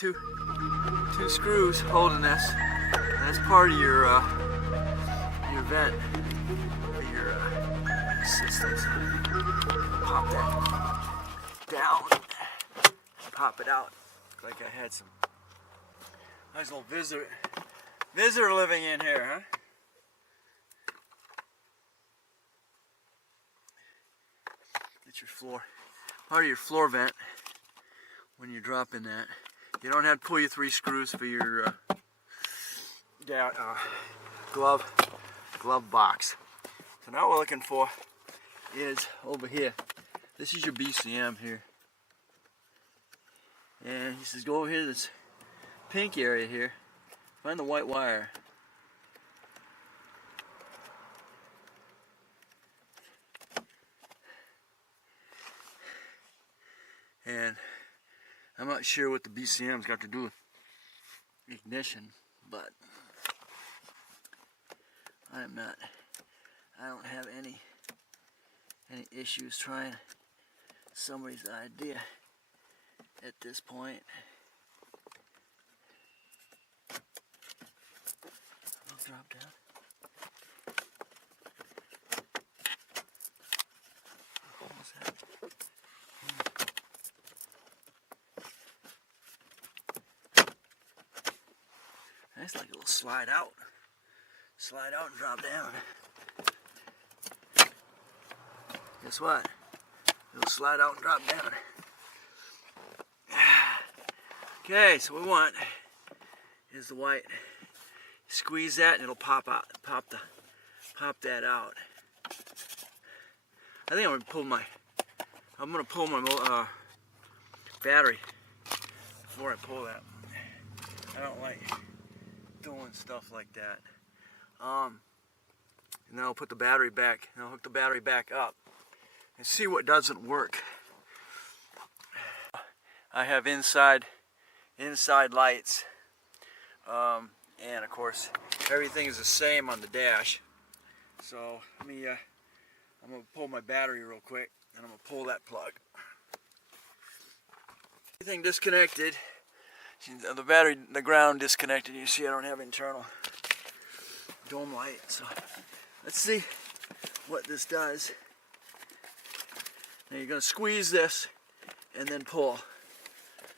two screws holding this. That's part of your vent for your systems. Pop that down, pop it out. Looked like I had some nice little visitor living in here, huh? Get your floor, part of your floor vent when you're dropping that. You don't have to pull your 3 screws for your glove box. So now what we're looking for is over here. This is your BCM here. And he says go over here to this pink area here. Find the white wire. And I'm not sure what the BCM's got to do with ignition, but I don't have any issues trying somebody's idea at this point. I'll drop down. Almost had it. That's like a little slide out and drop down. Guess what? It'll slide out and drop down. Okay, so what we want is the white. Squeeze that and it'll pop out. Pop that out. I think I'm gonna pull my battery before I pull that. I don't like doing stuff like that. And then I'll put the battery back, and I'll hook the battery back up and see what doesn't work. I have inside lights, and of course everything is the same on the dash. So let me, I'm gonna pull my battery real quick, and I'm gonna pull that plug. Everything disconnected. The battery, the ground disconnected. You see I don't have internal dome light. So let's see what this does. Now you're going to squeeze this and then pull.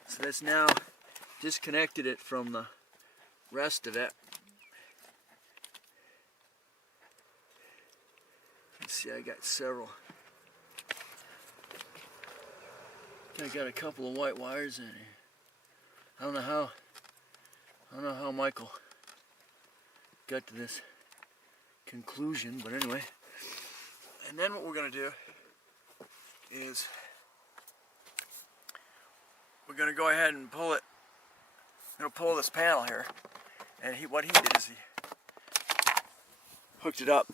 So that's now disconnected it from the rest of it. You see I got several. I got a couple of white wires in here. I don't know how Michael got to this conclusion, but anyway. And then what we're going to do is we're going to go ahead and pull it. I'm going to pull this panel here, and what he did is he hooked it up,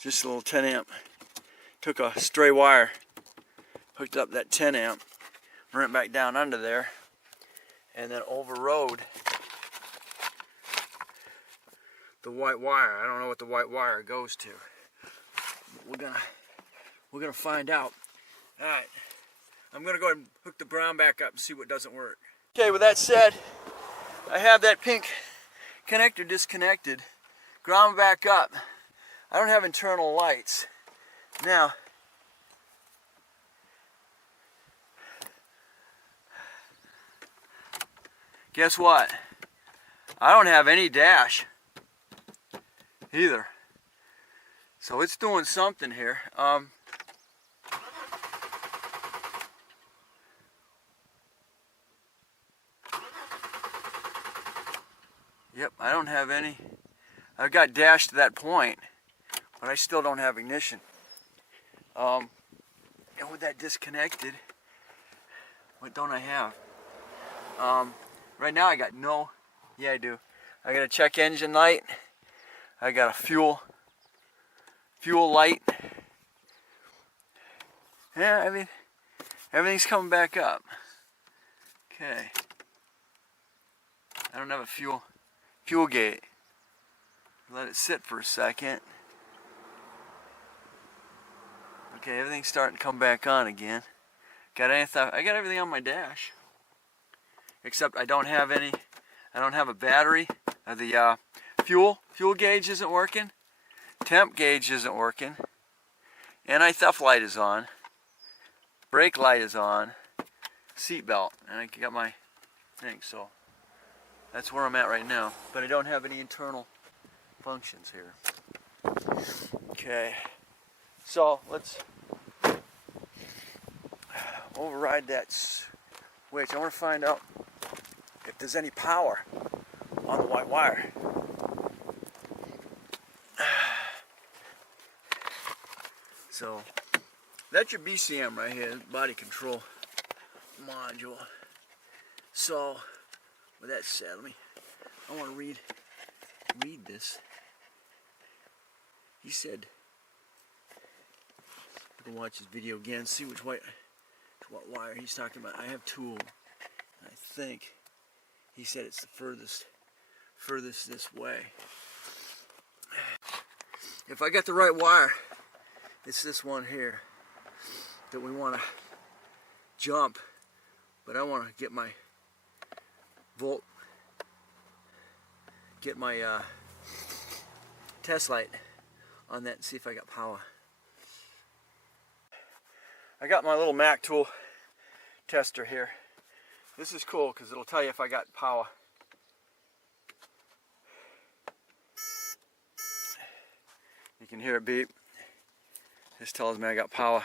just a little 10 amp. Took a stray wire, hooked up that 10 amp, ran it back down under there, and then overrode the white wire. I don't know what the white wire goes to. But we're gonna find out. All right, I'm gonna go ahead and hook the brown back up and see what doesn't work. Okay, with that said, I have that pink connector disconnected, ground back up. I don't have internal lights. Now, guess what? I don't have any dash either. So it's doing something here. Yep, I don't have any. I've got dash to that point, but I still don't have ignition. And with that disconnected, what don't I have? Right now I got no, yeah I do. I got a check engine light. I got a fuel light. Yeah, I mean, everything's coming back up. Okay. I don't have a fuel gate. Let it sit for a second. Okay, everything's starting to come back on again. I got everything on my dash. except I don't have any. I don't have a battery. The fuel gauge isn't working. Temp gauge isn't working. Anti-theft light is on. Brake light is on. Seat belt, and I got my thing. So that's where I'm at right now. But I don't have any internal functions here. Okay. So let's override that switch. I want to find out if there's any power on the white wire. So that's your BCM right here, body control module. So with that said, I want to read this. He said, I can watch this video again, see what wire he's talking about. I have two. I think he said it's the furthest this way. If I got the right wire, it's this one here that we want to jump, but I want to get my test light on that and see if I got power. I got my little Mac tool tester here. This is cool because it'll tell you if I got power. You can hear it beep. This tells me I got power.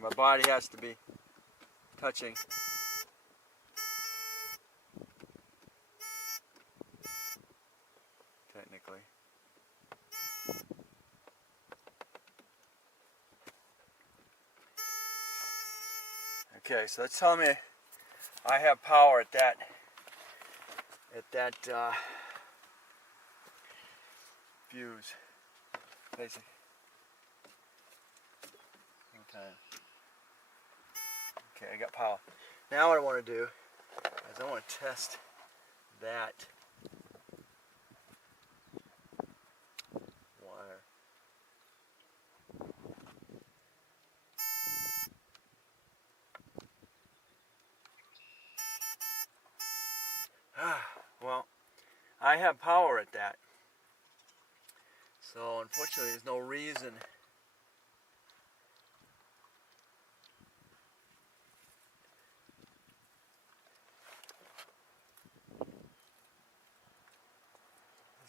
My body has to be touching. Technically. Okay, so that's telling me I have power at that fuse. Basically. Okay. Okay, I got power. Now what I want to do is I want to test that wire. Well, I have power at that. So unfortunately there's no reason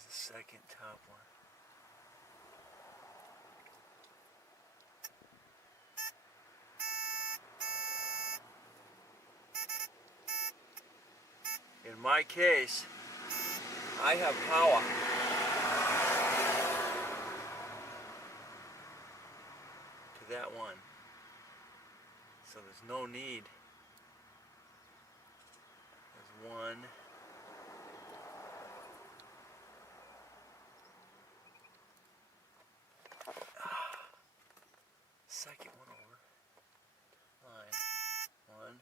second top one. In my case, I have power. To that one. So there's no need. There's one. Second one over. Line. One.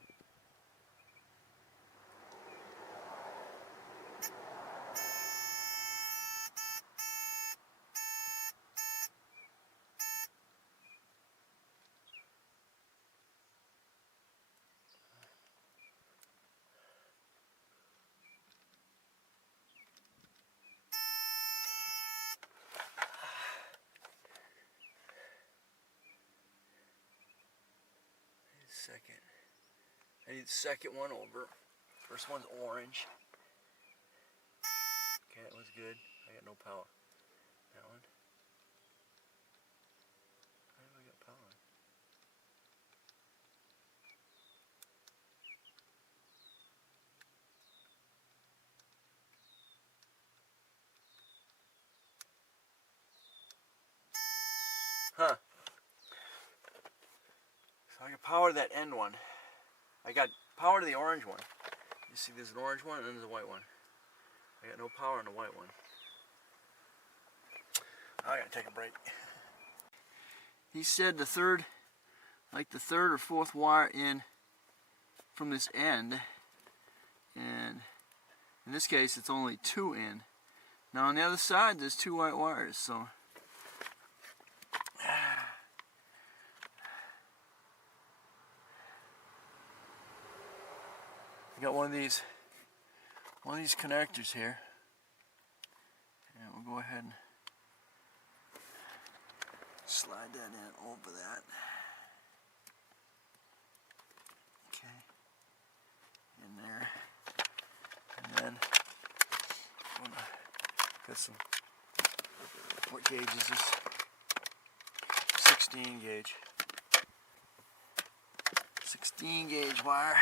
Second. I need the second one over. First one's orange. Okay, that was good. I got no power. That one. How do I got power? Huh. So I got power to that end one. I got power to the orange one. You see there's an orange one and then there's a white one. I got no power on the white one. I gotta take a break. He said the third or fourth wire in from this end, and in this case it's only 2 in. Now on the other side there's 2 white wires, so I got one of these connectors here, and we'll go ahead and slide that in over that. Okay, in there, and then I'm gonna got some. What gauge is this? 16 gauge. 16 gauge wire,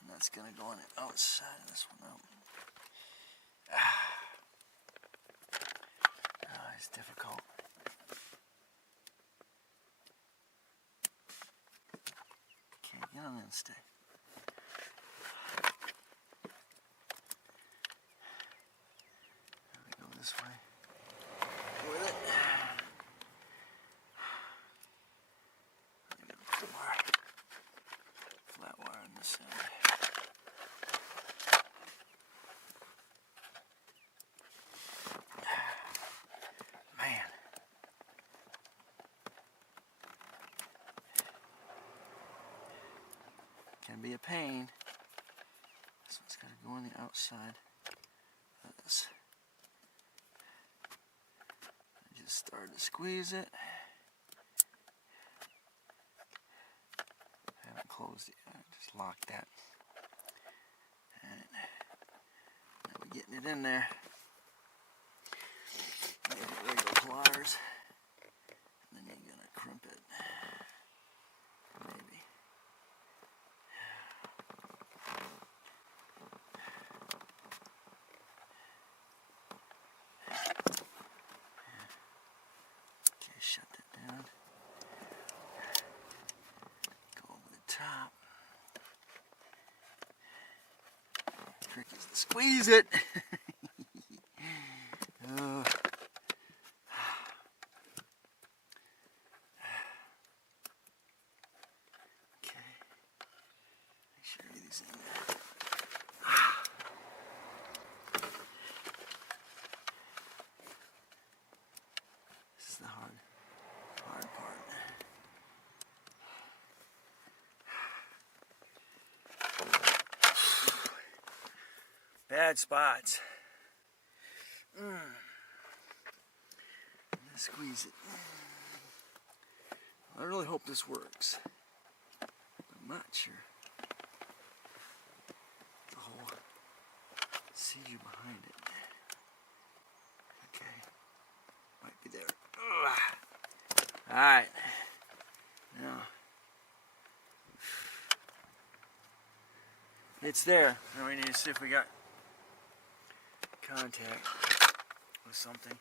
and that's gonna go on the outside of this one out. It's difficult. Okay, get on and stay. There we go this way. With it. Flat wire on this end. Man. Can be a pain. This one's got to go on the outside of this. I just started to squeeze it. I haven't closed it yet. I just locked that. And now we're getting it in there. Maybe regular pliers. And then you're going to crimp it. Maybe. Okay, shut that down. Go over the top. Trick is to squeeze it. Oh. Okay. Make sure everything's in there. This is the hard part. Bad spots. Squeeze it. I really hope this works. I'm not sure. The whole seizure behind it. Okay. Might be there. Alright. Now. It's there. Now we need to see if we got contact with something.